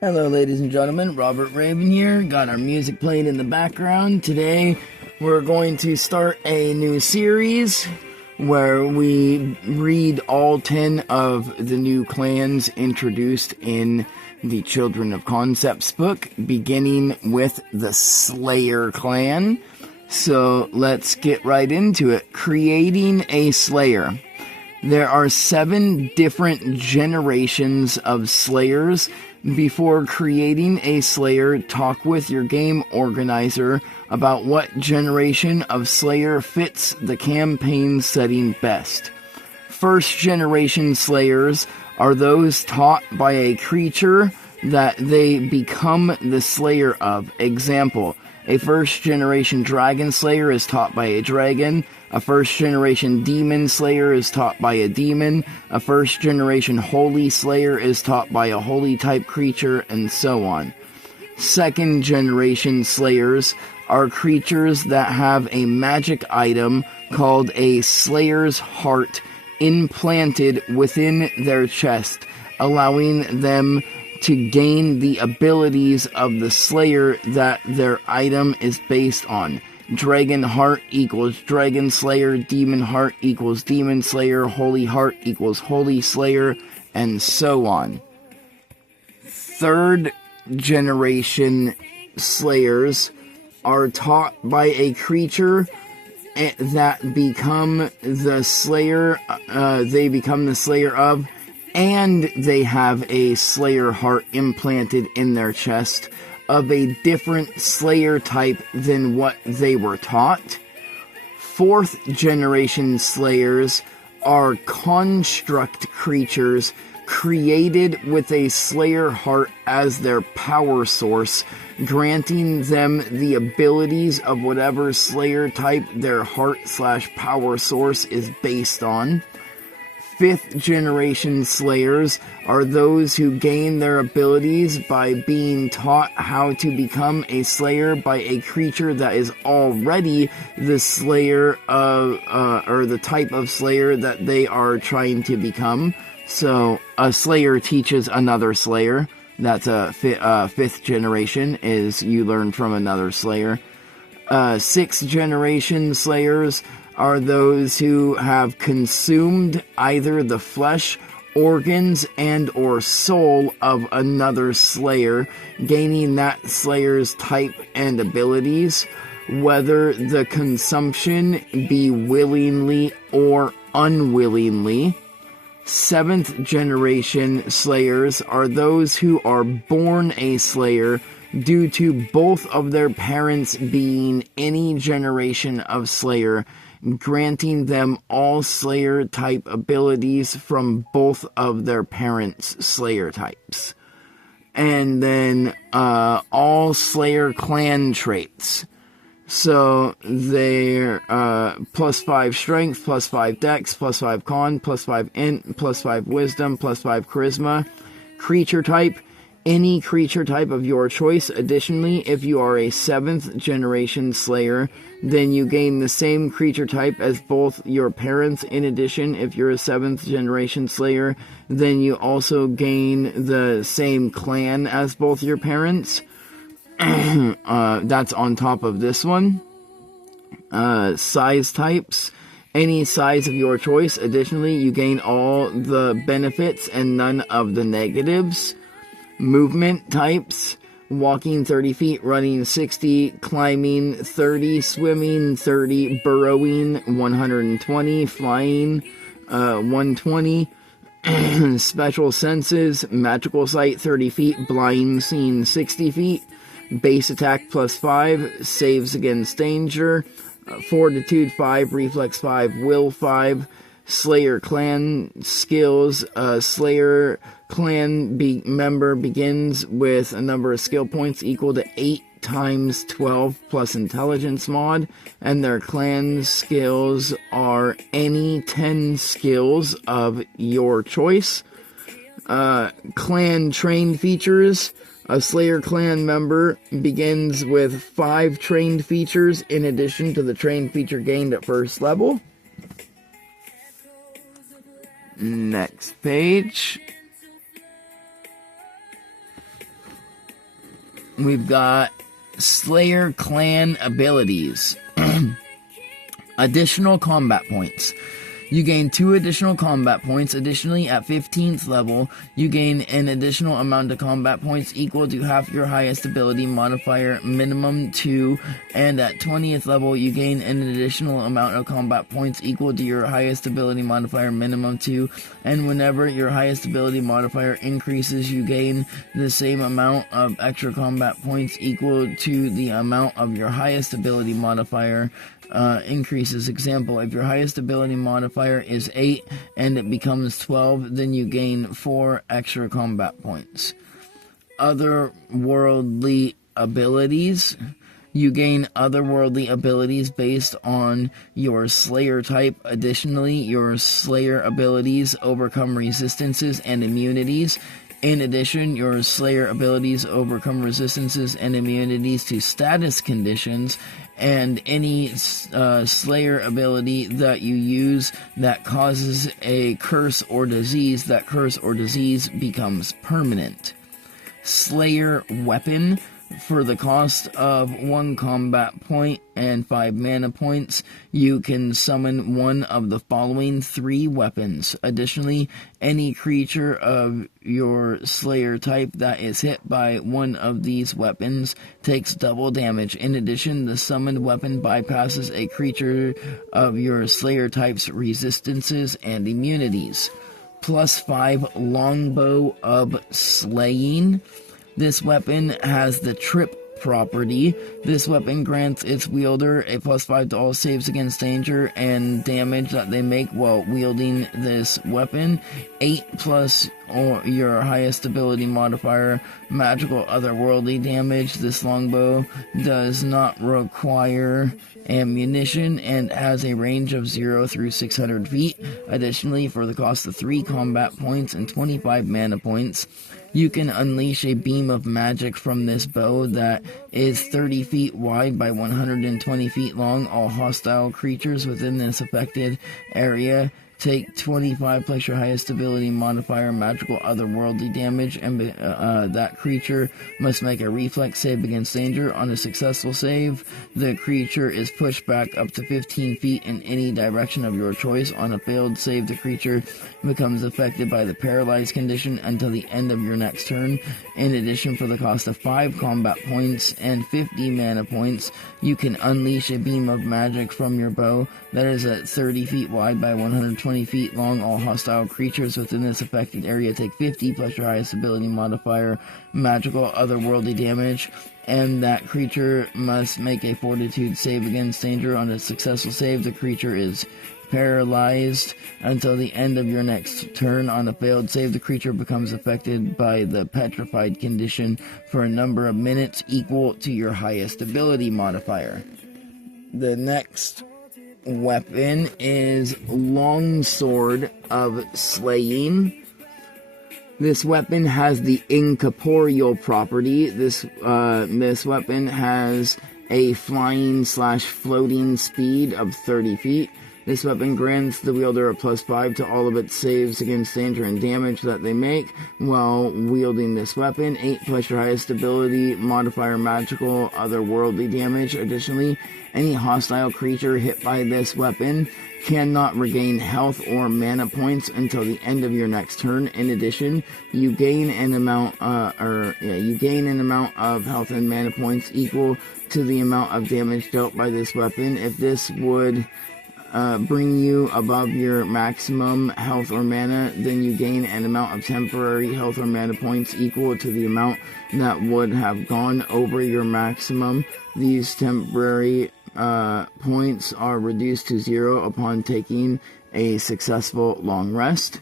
Hello, ladies and gentlemen. Robert Raven here. Got our music playing in the background. Today, we're going to start a new series where we read all 10 of the new clans introduced in the Children of Concepts book, beginning with the Slayer clan. So, let's get right into it. Creating a Slayer. There are 7 different generations of Slayers. Before creating a Slayer, talk with your game organizer about what generation of Slayer fits the campaign setting best. First generation Slayers are those taught by a creature that they become the Slayer of. Example, a first generation Dragon Slayer is taught by a dragon. A first generation Demon Slayer is taught by a demon. A first generation Holy Slayer is taught by a holy type creature, and so on. Second generation Slayers are creatures that have a magic item called a Slayer's Heart implanted within their chest, allowing them to gain the abilities of the Slayer that their item is based on. Dragon Heart equals Dragon Slayer, Demon Heart equals Demon Slayer, Holy Heart equals Holy Slayer, and so on. Third generation Slayers are taught by a creature that become the Slayer, they become the Slayer of, and they have a Slayer Heart implanted in their chest of a different Slayer type than what they were taught. Fourth generation Slayers are construct creatures created with a Slayer Heart as their power source, granting them the abilities of whatever Slayer type their heart/power source is based on. Fifth generation Slayers are those who gain their abilities by being taught how to become a Slayer by a creature that is already the Slayer of, or the type of Slayer that they are trying to become. So, a Slayer teaches another Slayer. That's a fifth generation, is you learn from another Slayer. Sixth generation Slayers are those who have consumed either the flesh, organs, and or soul of another Slayer, gaining that Slayer's type and abilities, whether the consumption be willingly or unwillingly. Seventh generation Slayers are those who are born a Slayer due to both of their parents being any generation of Slayer, granting them all Slayer type abilities from both of their parents' Slayer types. And then all Slayer clan traits. So they're +5 strength, +5 dex, +5 con, +5 int, +5 wisdom, +5 charisma. Creature type, any creature type of your choice. Additionally, if you are a 7th generation Slayer, then you gain the same creature type as both your parents. In addition, if you're a 7th generation Slayer, then you also gain the same clan as both your parents. That's on top of this one. Size types, any size of your choice. Additionally, you gain all the benefits and none of the negatives. Movement types, walking 30 feet, running 60, climbing 30, swimming 30, burrowing 120, flying 120. Special senses, magical sight 30 feet, blind seeing 60 feet. Base attack +5, saves against danger, fortitude 5, reflex 5, will 5, Slayer clan skills. Slayer clan member begins with a number of skill points equal to 8 times 12 plus intelligence mod, and their clan skills are any 10 skills of your choice. Clan trained features. A Slayer clan member begins with 5 trained features in addition to the trained feature gained at first level. Next page. we've got Slayer Clan abilities. Additional combat points. You gain 2 additional combat points. Additionally, at 15th level, you gain an additional amount of combat points equal to half your highest ability modifier, minimum 2. And at 20th level, you gain an additional amount of combat points equal to your highest ability modifier, minimum 2. And whenever your highest ability modifier increases, you gain the same amount of extra combat points equal to the amount of your highest ability modifier increases. Example, if your highest ability modifier is 8 and it becomes 12, then you gain 4 extra combat points. Otherworldly abilities. You gain otherworldly abilities based on your Slayer type. Additionally, your Slayer abilities overcome resistances and immunities. In addition, your Slayer abilities overcome resistances and immunities to status conditions, and any Slayer ability that you use that causes a curse or disease, that curse or disease becomes permanent. Slayer weapon. For the cost of 1 combat point and 5 mana points, you can summon one of the following 3 weapons. Additionally, any creature of your Slayer type that is hit by one of these weapons takes double damage. In addition, the summoned weapon bypasses a creature of your Slayer type's resistances and immunities. +5 Longbow of Slaying. This weapon has the trip property. This weapon grants its wielder a +5 to all saves against danger and damage that they make while wielding this weapon. 8 plus or your highest ability modifier, magical otherworldly damage. This longbow does not require ammunition and has a range of 0 through 600 feet. Additionally, for the cost of 3 combat points and 25 mana points, you can unleash a beam of magic from this bow that is 30 feet wide by 120 feet long. All hostile creatures within this affected area take 25 plus your highest ability modifier, magical otherworldly damage, and that creature must make a reflex save against danger. On a successful save, the creature is pushed back up to 15 feet in any direction of your choice. On a failed save, the creature becomes affected by the paralyzed condition until the end of your next turn. In addition, for the cost of 5 combat points and 50 mana points, you can unleash a beam of magic from your bow that is at 30 feet wide by 120 feet long. All hostile creatures within this affected area take 50 plus your highest ability modifier, magical otherworldly damage, and that creature must make a fortitude save against danger. On a successful save, the creature is paralyzed until the end of your next turn. On a failed save, the creature becomes affected by the petrified condition for a number of minutes equal to your highest ability modifier. The next weapon is Longsword of Slaying. This weapon has the incorporeal property. This weapon has a flying/floating speed of 30 feet. This weapon grants the wielder a +5 to all of its saves against danger and damage that they make while wielding this weapon. 8 plus your highest ability modifier, magical otherworldly damage. Additionally, any hostile creature hit by this weapon cannot regain health or mana points until the end of your next turn. In addition, you gain an amount of health and mana points equal to the amount of damage dealt by this weapon. If this would bring you above your maximum health or mana, then you gain an amount of temporary health or mana points equal to the amount that would have gone over your maximum. These temporary points are reduced to 0 upon taking a successful long rest.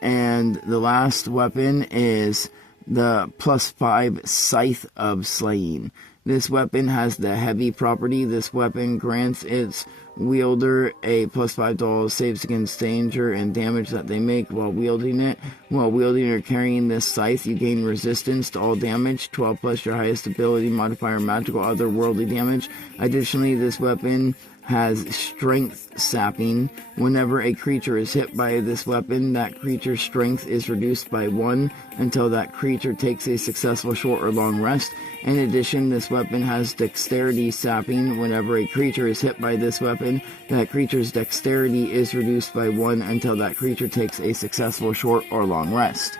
And the last weapon is the +5 Scythe of Slaying. This weapon has the heavy property. This weapon grants its wielder a +5 to all saves against danger and damage that they make while wielding it. While wielding or carrying this scythe, you gain resistance to all damage, 12 plus your highest ability modifier, magical otherworldly damage. Additionally, this weapon has strength sapping. Whenever a creature is hit by this weapon, that creature's strength is reduced by 1 until that creature takes a successful short or long rest. In addition, this weapon has dexterity sapping. Whenever a creature is hit by this weapon, that creature's dexterity is reduced by 1 until that creature takes a successful short or long rest.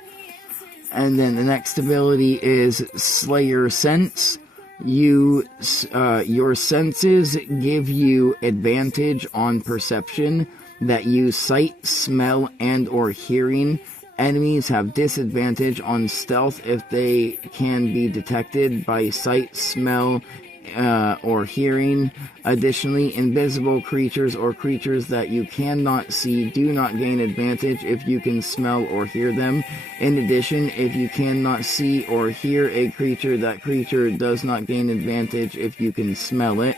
And then the next ability is Slayer Sense. Your senses give you advantage on perception that use sight, smell, and or hearing. Enemies have disadvantage on stealth if they can be detected by sight, smell, or hearing. Additionally, invisible creatures or creatures that you cannot see do not gain advantage if you can smell or hear them. In addition, if you cannot see or hear a creature, that creature does not gain advantage if you can smell it.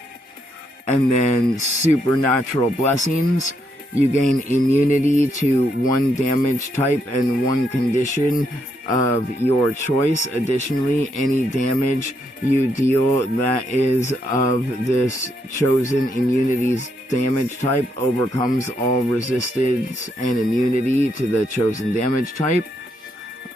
And then Supernatural Blessings. You gain immunity to 1 damage type and 1 condition of your choice. Additionally, any damage you deal that is of this chosen immunity's damage type overcomes all resistance and immunity to the chosen damage type.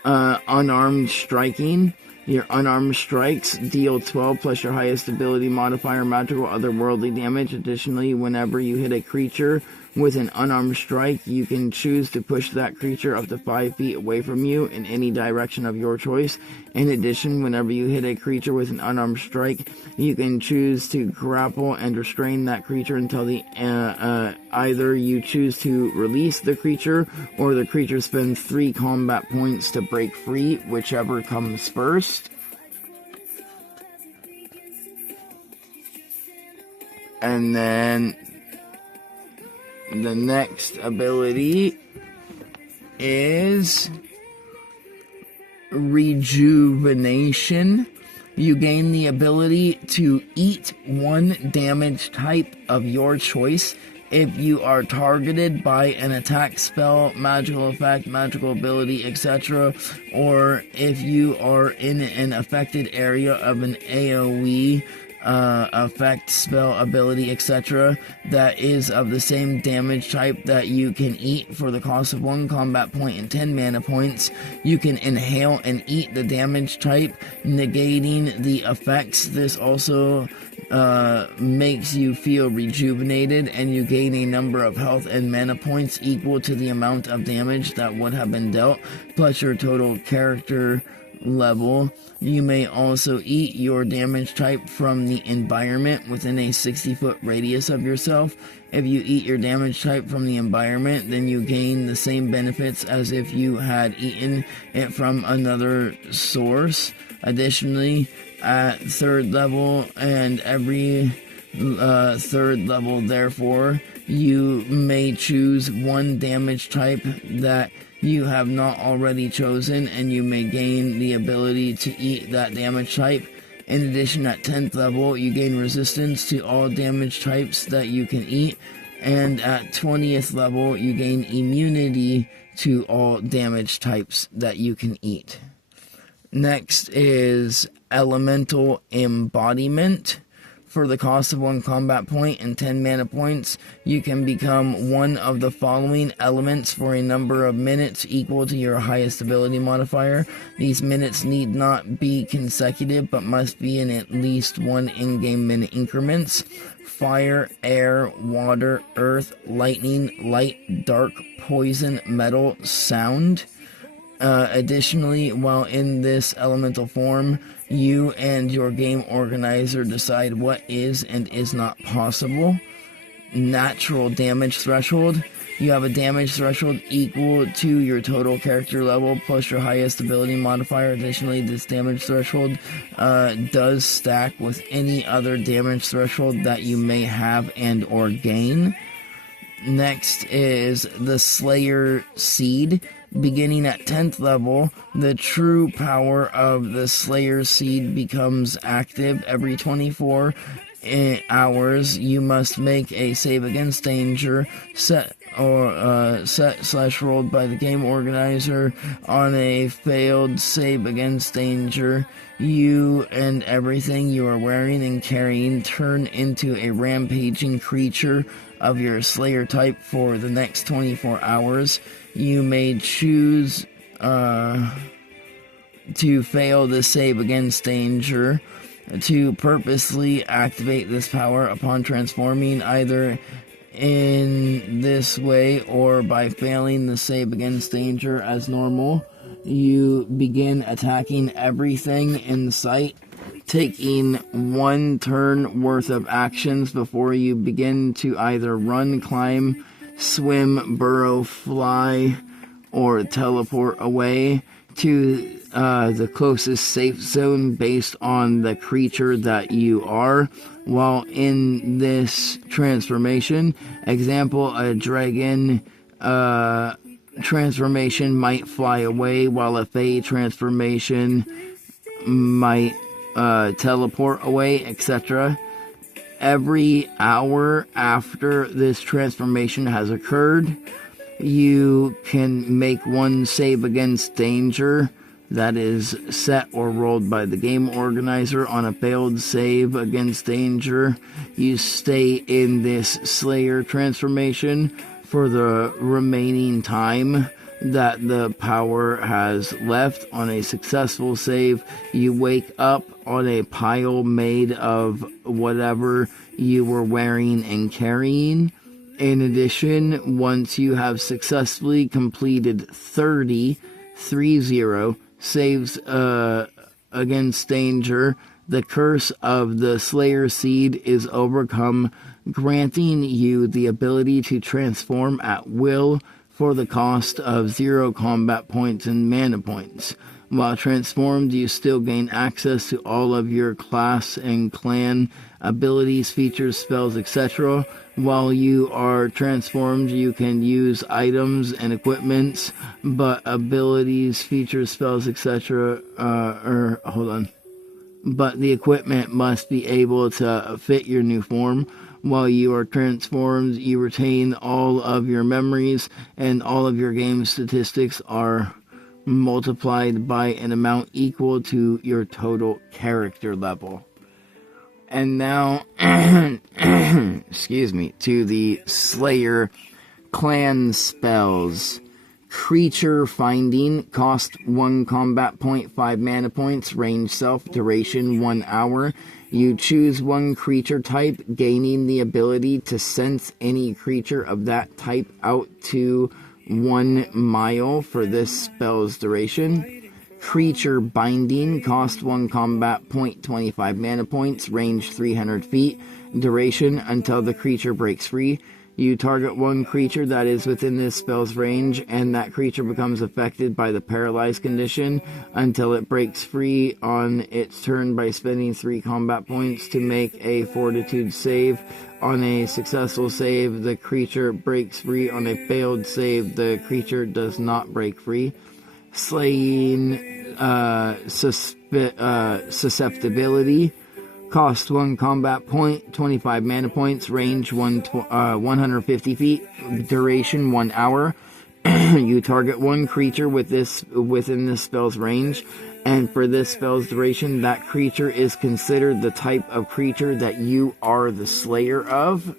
Unarmed Striking. Your unarmed strikes deal 12 plus your highest ability modifier, magical, otherworldly damage. Additionally, whenever you hit a creature with an unarmed strike, you can choose to push that creature up to 5 feet away from you in any direction of your choice. In addition, whenever you hit a creature with an unarmed strike, you can choose to grapple and restrain that creature until either you choose to release the creature or the creature spends 3 combat points to break free, whichever comes first. And then the next ability is Rejuvenation. You gain the ability to eat 1 damage type of your choice if you are targeted by an attack spell, magical effect, magical ability, etc., or if you are in an affected area of an AoE effect, spell, ability, etc. that is of the same damage type that you can eat for the cost of 1 combat point and 10 mana points. You can inhale and eat the damage type, negating the effects. This also makes you feel rejuvenated, and you gain a number of health and mana points equal to the amount of damage that would have been dealt, plus your total character level. You may also eat your damage type from the environment within a 60-foot radius of yourself. If you eat your damage type from the environment, then you gain the same benefits as if you had eaten it from another source. Additionally, at 3rd level and every 3rd level, therefore, you may choose 1 damage type that you have not already chosen, and you may gain the ability to eat that damage type. In addition, at 10th level, you gain resistance to all damage types that you can eat, and at 20th level, you gain immunity to all damage types that you can eat. Next is Elemental Embodiment. For the cost of 1 combat point and 10 mana points, you can become one of the following elements for a number of minutes equal to your highest ability modifier. These minutes need not be consecutive, but must be in at least 1 in-game minute increments. Fire, air, water, earth, lightning, light, dark, poison, metal, sound. Additionally, while in this elemental form, you and your game organizer decide what is and is not possible. Natural damage threshold. You have a damage threshold equal to your total character level plus your highest ability modifier. Additionally, this damage threshold does stack with any other damage threshold that you may have and or gain. Next is the Slayer Seed. Beginning at 10th level, the true power of the Slayer Seed becomes active. Every 24 hours, you must make a save against danger, set or set/rolled by the game organizer. On a failed save against danger, you and everything you are wearing and carrying turn into a rampaging creature of your Slayer type for the next 24 hours. You may choose to fail the save against danger. To purposely activate this power upon transforming, either in this way or by failing the save against danger as normal, you begin attacking everything in sight, taking 1 turn worth of actions before you begin to either run, climb, swim, burrow, fly, or teleport away to the closest safe zone based on the creature that you are while in this transformation. Example, a dragon transformation might fly away, while a Fae transformation might teleport away, etc. Every hour after this transformation has occurred, you can make 1 save against danger that is set or rolled by the game organizer. On a failed save against danger, you stay in this Slayer transformation for the remaining time that the power has left. On a successful save, you wake up on a pile made of whatever you were wearing and carrying. In addition, once you have successfully completed 30 saves against danger, the curse of the Slayer Seed is overcome, granting you the ability to transform at will for the cost of 0 combat points and mana points. While transformed, you still gain access to all of your class and clan abilities, features, spells, etc. While you are transformed, you can use items and equipments, but abilities, features, spells, etc. But the equipment must be able to fit your new form. While you are transformed, you retain all of your memories, and all of your game statistics are multiplied by an amount equal to your total character level. And now, excuse me, to the Slayer clan spells. Creature Finding, cost 1 combat point, 5 mana points, range self, duration 1 hour. You choose 1 creature type, gaining the ability to sense any creature of that type out to 1 mile for this spell's duration. Creature Binding, cost 1 combat point, 25 mana points, range 300 feet, duration until the creature breaks free. You target 1 creature that is within this spell's range, and that creature becomes affected by the paralyzed condition until it breaks free on its turn by spending 3 combat points to make a fortitude save. On a successful save, the creature breaks free. On a failed save, the creature does not break free. Slaying Susceptibility, cost 1 combat point, 25 mana points, range 150 feet, duration 1 hour. You target 1 creature within this spell's range, and for this spell's duration, that creature is considered the type of creature that you are the slayer of.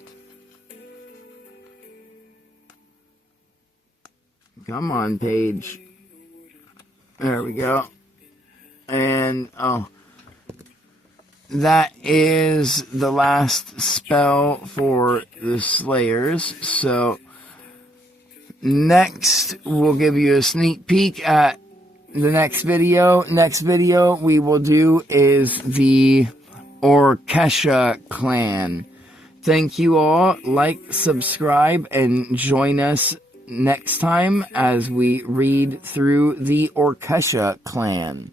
Come on, page. There we go. And, that is the last spell for the Slayers. So, next, we'll give you a sneak peek at the next video. Next video we will do is the Orkesha clan. Thank you all. Like, subscribe, and join us next time as we read through the Orkesha clan.